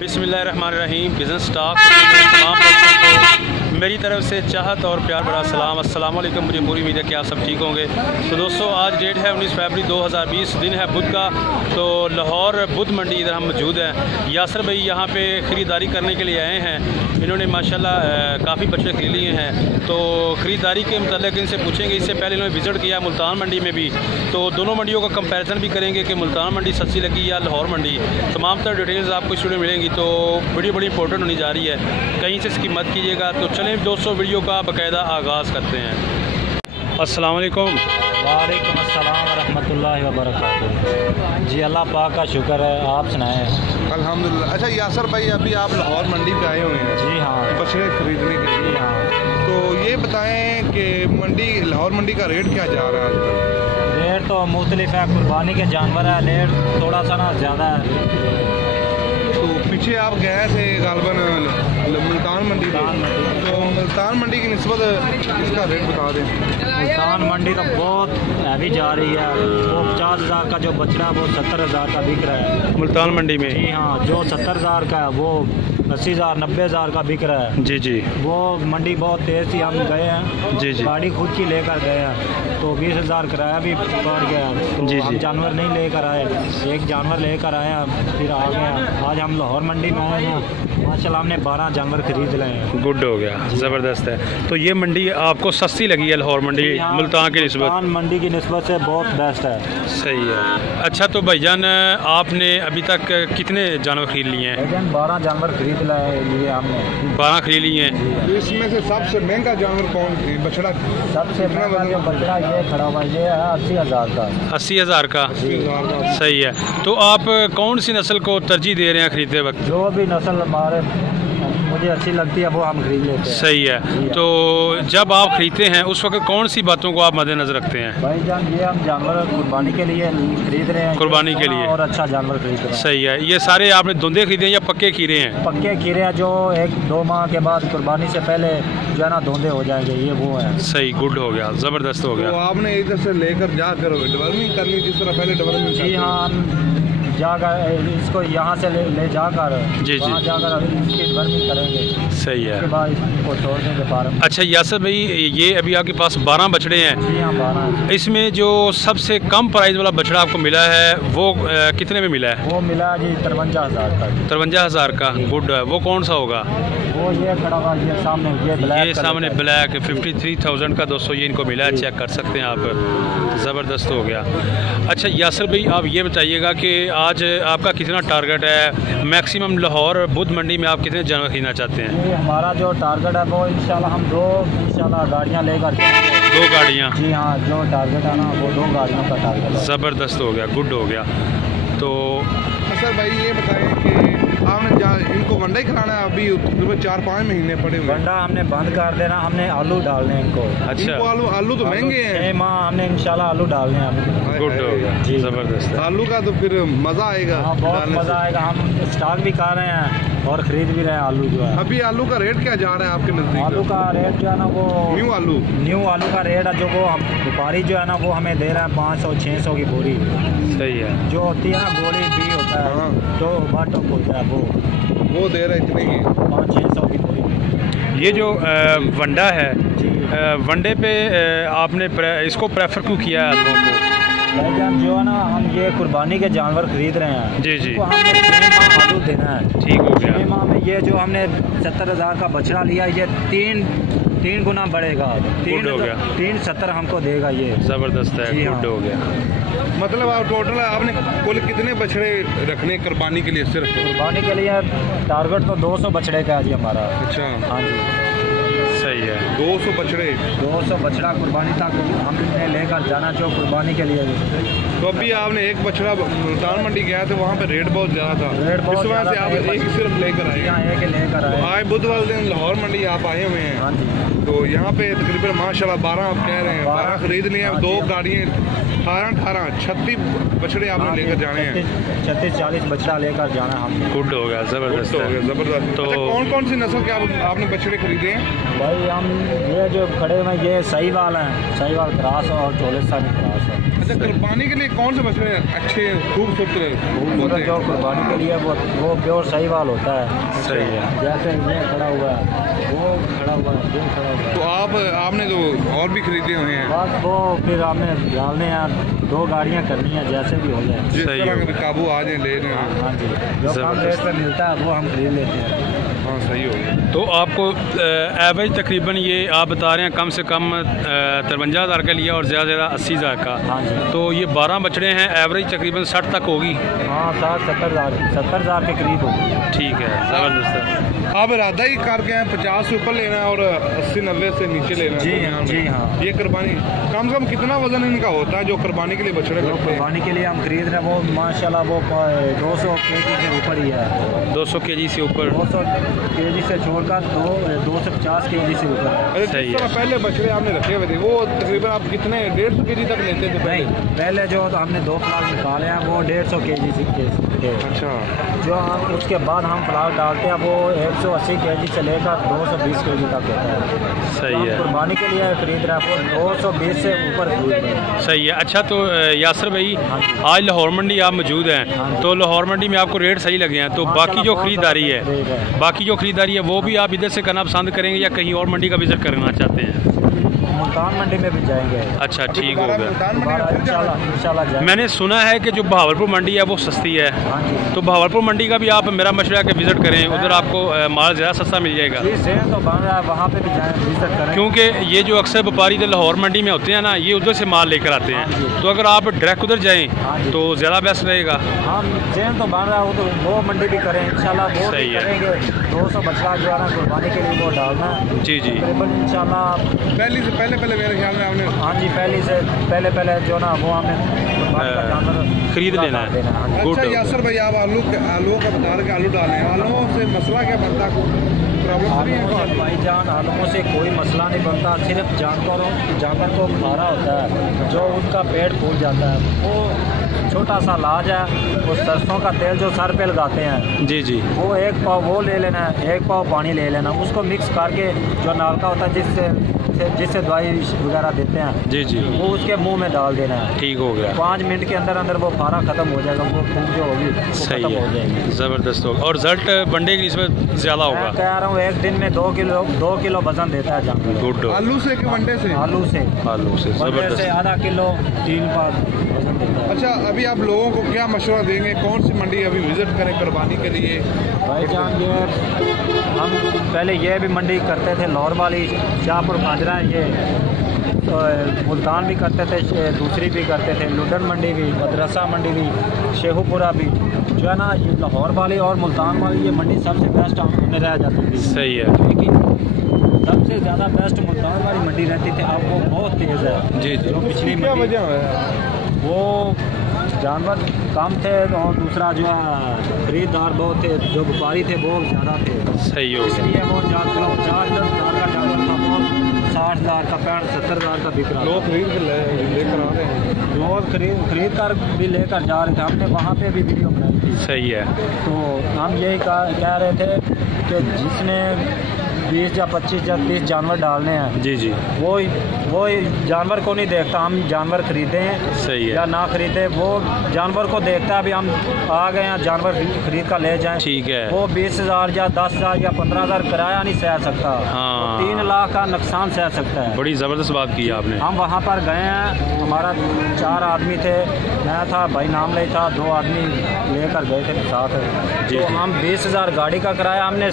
बिस्मिल्लाहिर्रहमानिर्रहीम। Business stock तमाम दोस्तों को मेरी तरफ से चाहत और प्यार भरा सलाम। अस्सलाम वालेकुम। मुझे पूरी उम्मीद है कि आप सब ठीक होंगे। तो दोस्तों आज डेट है 19 फरवरी 2020, दिन है बुध का। तो लाहौर बुध मंडी इधर हम मौजूद हैं। यासर भाई यहाँ पे ख़रीदारी करने के लिए आए हैं। इन्होंने माशाल्लाह काफ़ी बछड़े खरीद लिए हैं। तो ख़रीदारी के मतलब इनसे पूछेंगे। इससे पहले इन्होंने विज़िट किया मुल्तान मंडी में भी, तो दोनों मंडियों का कंपैरिजन भी करेंगे कि मुल्तान मंडी सस्ती लगी या लाहौर मंडी। तमाम तरह डिटेल्स आपको इस वीडियो में मिलेंगी। तो वीडियो बड़ी इंपॉर्टेंट होनी जा रही है, कहीं से इसकी मत कीजिएगा। तो चलें दोस्तों वीडियो का बाकायदा आगाज़ करते हैं। अस्सलाम वालेकुम। वालेकुम अस्सलाम वरहमतुल्लाहि वबरकातुहू। जी अल्लाह पाक का शुक्र है, आप सुनाएं। अल्हम्दुलिल्लाह। अच्छा यासर भाई, अभी आप लाहौर मंडी पे आए हुए हैं? जी हाँ, बछड़े खरीदने के लिए। जी हाँ। तो ये बताएं कि लाहौर मंडी का रेट क्या जा रहा है आजकल? रेट तो मुख्तलिफ है, कुर्बानी के जानवर है, रेट थोड़ा सा ना ज़्यादा है। तो पीछे आप गए थे गालबन मुल्तान मंडी पे, तो मुल्तान मंडी की निस्बत इसका रेट बता दें। मुल्तान मंडी तो बहुत हैवी जा रही है। वो 50,000 का जो बछड़ा वो 70,000 का बिक रहा है मुल्तान मंडी में। जी हाँ, जो 70,000 का है वो 80,000 90,000 का बिक रहा है। जी जी। वो मंडी बहुत तेज़ थी, हम गए हैं। जी जी। गाड़ी खुद की लेकर गए हैं, तो 20,000 किराया भी पड़ गया। तो जी हम जी। जानवर नहीं लेकर आए, एक जानवर लेकर आए हैं, फिर आ गए। आज हम लाहौर मंडी में आए हैं, माशाल्लाह हमने 12 जानवर खरीद लिए हैं। गुड हो गया, ज़बरदस्त है। तो ये मंडी आपको सस्ती लगी है लाहौर मंडी मुल्तान की निस्बत? मुल्तान मंडी की निस्बत से बहुत बेस्ट है। सही है। अच्छा तो भाईजान आपने अभी तक कितने जानवर खरीद लिए हैं? लेकिन 12 जानवर खरीद लिए हमने। 12 खरीद लिए हैं। तो इसमें से सबसे महंगा जानवर कौन बछड़ा? सबसे महंगा जो बछड़ा ये खड़ा हुआ ये है 80,000 का। 80,000 का? 80,000 का। सही है। तो आप कौन सी नस्ल को तरजीह दे रहे हैं खरीदते वक्त? जो भी नस्ल हमारे मुझे अच्छी लगती है वो हम खरीद लेते हैं। सही है। तो जब आप खरीदते हैं उस वक्त कौन सी बातों को आप मद्देनजर रखते हैं? भाईजान ये हम जानवर कुर्बानी के लिए खरीद रहे हैं। कुर्बानी के लिए और अच्छा जानवर खरीद रहे हैं। सही है। ये सारे आपने धुंधे खरीदे हैं या पक्के खीरे हैं? पक्के खीरे हैं जो 1-2 माह के बाद कुर्बानी से पहले जो है ना धुंधे हो जाएंगे, ये वो है। सही, गुड हो गया, ज़बरदस्त हो तो गया। आपने इधर से लेकर जाकर डेवलपमेंट करनी जिस तरह पहले डेवलपमेंट? जी हाँ, जाकर इसको यहाँ से ले जाकर जी जी वहाँ जाकर इसकी वर्मिंग करेंगे। सही है। उसके बाद इसको छोड़ देंगे फार्म। अच्छा यासर भाई, ये अभी आपके पास 12 बछड़े हैं। जी हाँ, 12। इसमें जो सबसे कम प्राइस वाला बछड़ा आपको मिला है वो कितने में मिला है? वो मिला जी 53,000 का। 53,000 का। गुड है। वो कौन सा होगा? वो ये खड़ा हुआ ये सामने, ये ब्लैक, ये सामने ब्लैक 53,000 का दोस्तों ये इनको मिला है। चेक कर सकते हैं आप, ज़बरदस्त हो गया। अच्छा यासर भाई, आप ये बताइएगा कि आज आपका कितना टारगेट है? मैक्सिमम लाहौर बुध मंडी में आप कितने जानवर खरीदना चाहते हैं? ये हमारा जो टारगेट है वो इंशाल्लाह हम 2 गाड़ियाँ लेकर जाएंगे। 2 गाड़ियाँ? जी हाँ, जो टारगेट है ना वो 2 गाड़ियों का टारगेट है। ज़बरदस्त हो गया, गुड हो गया। तो अच्छा भाई ये बताएं कि आपने इनको वंडा ही खिलाना है? अभी 4-5 महीने पड़े हुए। वंडा हमने बंद कर देना, हमने आलू डालने हैं इनको। अच्छा, इनको आलू तो महंगे हैं। 6 माह हमने इंशाल्लाह आलू डालने हैं अभी। गुड हो गया, जी। ज़बरदस्त है। आलू का तो फिर मज़ा आएगा। हाँ, बहुत डालने से। मज़ा आएगा। हम स्टॉक भी कर रहे हैं और ख़रीद भी रहे हैं आलू जो है। अभी आलू का रेट क्या जा रहा है आपके नज़दीक? आलू का रेट जो है ना वो न्यू आलू का रेट है जो वो हम व्यापारी जो है ना वो हमें दे रहा है 500-600 की बोरी। सही है। जो होती है ना बोरी भी होता है, हाँ। तो बाटो होता है वो दे रहा है इतने की? 500-600 की बोरी। ये जो वंडा है, जी वनडे पे आपने इसको प्रेफर क्यों किया है आलुओं को? भाईजान जो है ना हम ये कुर्बानी के जानवर खरीद रहे हैं। जी जी। इनको हमने 6 माह आलू देना है। ठीक हो गया। 6 माह में ये जो हमने 70,000 का बछड़ा लिया, ये 3 गुना बढ़ेगा। गुड हो गया। 370 हमको देगा ये। ज़बरदस्त है, जी गुड हाँ। हो गया। मतलब आप टोटल आपने कुल कितने बछड़े रखने कुर्बानी के लिए? सिर्फ कुर्बानी के लिए टारगेट तो 200 बछड़े का है जी हमारा। अच्छा, हाँ जी, सही है। 200 बछड़े। 200 बछड़ा कुर्बानी तक हमने लेकर जाना जो कुर्बानी के लिए। तो अभी आपने एक बछड़ा मुल्तान मंडी गया था, वहाँ पे रेट बहुत ज़्यादा था। रेट बहुत इस वजह से ज़्यादा आप था। एक ही सिर्फ लेकर आए। यहाँ एक लेकर आए। आज बुध वाले दिन लाहौर मंडी आप आए हुए हैं। हाँ जी। तो यहाँ पे तकरीबन माशाल्लाह 12 आप कह रहे हैं, 12 खरीद लिए हैं। 2 गाड़ियाँ 18 36 बछड़े आपने लेकर जाने हैं। 36-40 बछड़ा लेकर जाना है हमने। गुड हो गया, ज़बरदस्त हो गया, है। जबरदस्त। तो अच्छा, कौन कौन सी नस्ल के आपने बछड़े खरीदे हैं? भाई हम ये जो खड़े हुए ये सहीवाल हैं, सहीवाल क्रॉस और चोलिस्तानी क्रॉस है। अच्छा, कुर्बानी के लिए कौन से बछड़े अच्छे खूबसूरत जो कुर्बानी के लिए वो प्योर साहिवाल होता है। सही है। जैसे ये खड़ा हुआ है, वो खड़ा हुआ है, ये खड़ा हुआ है। तो आपने तो और भी खरीदे हुए हैं? बस वो फिर हमने डालने हैं, 2 गाड़ियाँ करनी है, जैसे भी हो जाए, जिस तरह काबू आ जाए ले रहे हैं। हाँ जी, जो कम रेट पे मिलता है वो हम खरीद लेते हैं। हाँ, सही हो गया। तो आपको एवरेज तकरीबन ये आप बता रहे हैं कम से कम 53,000 का लिया और ज़्यादा से ज़्यादा 80,000 का। हाँ जी। तो ये 12 बछड़े हैं, एवरेज तकरीबन 60 तक होगी। हाँ, 70,000 के करीब होगी। ठीक है, ज़बरदस्त है। आप इरादा ही करके हैं 50 से ऊपर लेना है और 80-90 से नीचे लेना है? जी हाँ, जी हाँ। ये कुर्बानी कम से कम कितना वजन इनका होता है जो कुर्बानी के लिए बछड़े जो करते हैं? कुर्बानी के लिए हम खरीद रहे हैं वो माशाल्लाह वो 200 केजी से ऊपर ही है। 200 केजी से ऊपर? 200 केजी से छोड़कर 250 केजी से ऊपर है। अरे सही जिस तरह है। पहले बछड़े आपने रखे हुए थे वो तकरीबन आप कितने 150 केजी तक लेते थे पहले? नहीं, पहले जो हमने 2 फ्लाग निकाले हैं वो 150 केजी के थे। अच्छा। जो हम उसके बाद हम फ्लाग डालते हैं वो 180 केजी से लेकर 220 केजी तक होता है। सही तो हम है। कुर्बानी के लिए खरीद रहे हैं वो 220 से ऊपर खरीद रहे हैं। सही है। अच्छा, तो यासर भाई, आज लाहौर मंडी आप मौजूद हैं, तो लाहौर मंडी में आपको रेट सही लगे हैं, तो बाकी जो ख़रीदारी है वो भी आप इधर से करना पसंद करेंगे या कहीं और मंडी का विजिट करना चाहते हैं? मुल्तान मंडी में भी जाएंगे। अच्छा, ठीक हो गया। इंशाल्लाह जाएंगे। मैंने सुना है कि जो बहावलपुर मंडी है वो सस्ती है, हाँ जी। तो बहावलपुर मंडी का भी आप मेरा मशवरा है कि विज़िट करें, उधर आपको माल ज़्यादा सस्ता मिल जाएगा। जी, सेल तो बन रहा है, वहाँ पे भी जाएं, विजिट करें। क्योंकि ये जो अक्सर व्यापारी लाहौर मंडी में होते हैं ना, ये उधर से माल लेकर आते हैं, तो अगर आप डायरेक्ट उधर जाएँ तो ज़्यादा बेस्ट रहेगा। हाँ, सेल तो बन रहा है, वो मंडी भी करें इंशाल्लाह, वो सही भी है। करेंगे। 200 बछड़ा जो है ना कुर्बानी के लिए वो डालना है। जी जी। तकरीबन इंशाल्लाह पहले से पहले मेरे ख्याल में आपने हाँ जी, पहले जो ना वो हमें कुर्बानी का जानवर खरीद लेना है। हाँ जी। गुड। अच्छा यासर भाई, आप आलू का बता रहे कि आलू डालें, आलूओं से मसला क्या बनता है? प्रॉब्लम नहीं है? भाईजान, आलूओं से कोई मसला नहीं बनता, सिर्फ जानवर को खारा होता है, जो उनका पेट फूल जाता है, वो छोटा सा इलाज है। वो सरसों का तेल जो सर पे लगाते हैं, जी जी, वो 1 पाव वो ले लेना है, 1 पाव पानी ले लेना, उसको मिक्स करके जो नालका होता है जिससे दवाई वगैरह देते हैं, जी जी, वो उसके मुंह में डाल देना है। ठीक हो गया। 5 मिनट के अंदर अंदर वो फारा ख़त्म हो जाएगा, वो फूक जो होगी वो सही खत्म हो है, जाएगी। ज़बरदस्त होगा। और रिजल्ट बनने की इसमें ज़्यादा मैं होगा। कह रहा हूँ 1 दिन में 2 किलो वजन देता है जानवर। गुड। आलू से कि वनडे से? आलू से आलू से वनडे से ज़बरदस्त। आधा किलो 3 बार वजन देता है। अच्छा, अभी आप लोगों को क्या मशवरा देंगे, कौन सी मंडी अभी विजिट करें कुर्बानी के लिए? भाईजान, ये हम पहले ये भी मंडी करते थे, लाहौर वाली, शाहपुर खाजरा, ये तो मुल्तान भी करते थे, दूसरी भी करते थे, लुडन मंडी भी, मदरसा मंडी भी, शेखुपुरा भी, जो है ना ये लाहौर वाली और मुल्तान वाली ये मंडी सबसे बेस्ट हमें रह जाती थी। सही है। लेकिन सबसे ज़्यादा बेस्ट मुल्तान वाली मंडी रहती थी, अब वो बहुत तेज़ है। जी जी। जो पिछली क्या मंडी वजह है? वो जानवर कम थे और दूसरा जो है खरीदार बहुत थे, जो व्यापारी थे वो ज़्यादा थे, सही हो गया। इसलिए वो 4,000 का जानवर था, वो 60,000 का 65-70,000 का बिक रहा था। लोग खरीद के लेकर आ रहे हैं, लोग खरीद कर भी लेकर जा रहे थे। हमने वहाँ पे भी वीडियो बनाई थी। सही है। तो हम यही कह रहे थे कि जिसने 20 या 25 या 30 जानवर डालने हैं, जी जी, वो जानवर को नहीं देखता हम जानवर खरीदें सही है। या ना खरीदे, वो जानवर को देखता है। अभी हम आ गए हैं, जानवर खरीद कर ले जाएं, ठीक है। वो 20,000 या 10,000 या 15,000 किराया नहीं सह सकता, हाँ। 3 लाख का नुकसान सह सकता है। बड़ी ज़बरदस्त बात की आपने। हम वहाँ पर गए हैं, हमारा 4 आदमी थे, मैं था, भाई नाम नहीं था, 2 आदमी लेकर गए थे साथ। जी, तो जी। हम 20,000 गाड़ी का किराया हमने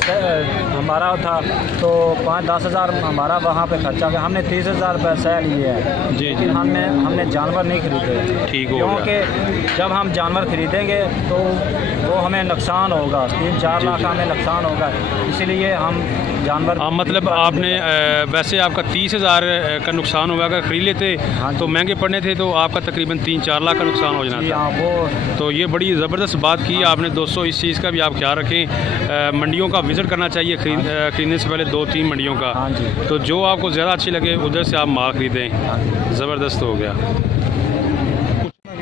हमारा था, तो 5-10 हज़ार हमारा वहाँ पे खर्चा गया। हमने 30,000 रुपये सह लिए हैं, जी, लेकिन हमने जानवर नहीं खरीदे। ठीक हो गया। क्योंकि जब हम जानवर खरीदेंगे तो वो हमें नुकसान होगा, 3-4 लाख का हमें नुकसान होगा, इसलिए हम जानवर मतलब आपने वैसे आपका 30,000 का नुकसान हुआ, अगर खरीद लेते हाँ तो महंगे पड़ने थे, तो आपका तकरीबन 3-4 लाख का नुकसान हो जाना था। हाँ, वो तो ये बड़ी ज़बरदस्त बात की आपने दोस्तों। इस चीज़ का भी आप ख्याल रखें, मंडियों का विज़िट करना चाहिए खरीदने से पहले 2-3 मंडियों का। हाँ जी। तो जो आपको ज़्यादा अच्छी लगे उधर से आप माल खरीदें। हाँ जी। ज़बरदस्त हो गया।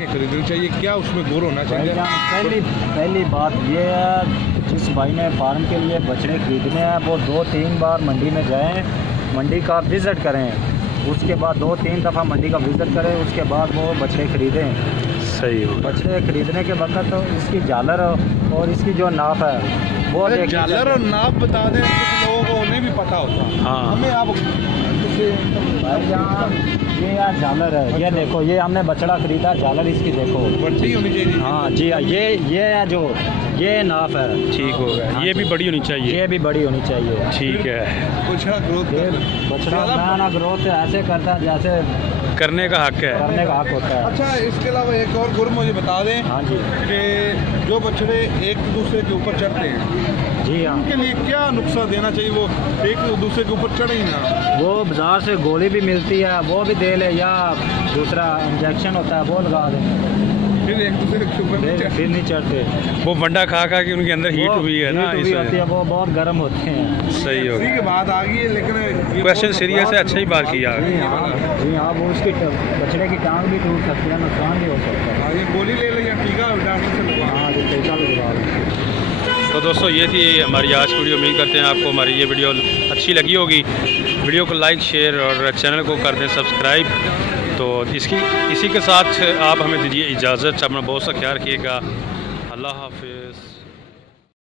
खरीदनी चाहिए, क्या उसमें गुर होना चाहिए? पहली बात ये है, जिस भाई ने फार्म के लिए बछड़े खरीदने हैं वो 2-3 बार मंडी में जाएं, मंडी का विज़िट करें, उसके बाद 2-3 दफ़ा मंडी का विज़िट करें, उसके बाद वो बछड़े ख़रीदें। सही हो। बछड़े ख़रीदने के वक्त तो इसकी झालर और इसकी जो नाप है वो झालर और नाप बता दें, कुछ लोगों को उन्हें भी पता होता है। हाँ हमें आप भाईजान ये यार झालर है, ये देखो, ये हमने बछड़ा ख़रीदा, झालर इसकी देखो बड़ी होनी चाहिए। हाँ जी, ये है जो ये नाप है। ठीक हो गया। ये भी बड़ी होनी चाहिए। ये भी बड़ी होनी चाहिए। ठीक है। बछड़ा ग्रोथ बछड़ा ना ग्रोथ ऐसे करता है जैसे करने का हक है। करने का हक होता है। अच्छा, इसके अलावा एक और गुर मुझे बता दें। हाँ जी। कि जो बछड़े एक दूसरे के ऊपर चढ़ते हैं, जी हाँ, उनके लिए क्या नुस्खा देना चाहिए, वो एक दूसरे के ऊपर चढ़े ही ना? वो बाज़ार से गोली भी मिलती है, वो भी दे ले, या दूसरा इंजेक्शन होता है वो लगा दें, फिर एक दूसरे के ऊपर फिर नहीं चढ़ते। वो वंडा खा खा के उनके अंदर हीट हुई है ना, हीट होती है, वो बहुत गर्म होते हैं। सही हो इसी गया। की बात आ गई है, लेकिन क्वेश्चन सीरियस है, अच्छा ही बात किया। जी हाँ, वो उसकी बछड़े की टांग भी टूट सकती है, नुकसान भी हो सकता है। हाँ, ये गोली ले लें या टीका डॉक्टर से लगवा। हाँ, ये टीका भी लगवा लें। तो दोस्तों ये थी हमारी आज की वीडियो। उम्मीद करते हैं आपको हमारी ये वीडियो अच्छी लगी होगी। वीडियो को लाइक, शेयर और चैनल को कर दें सब्सक्राइब। तो इसी के साथ आप हमें दीजिए इजाज़त। अपना बहुत सा ख्याल रखिएगा। अल्लाह हाफिज़।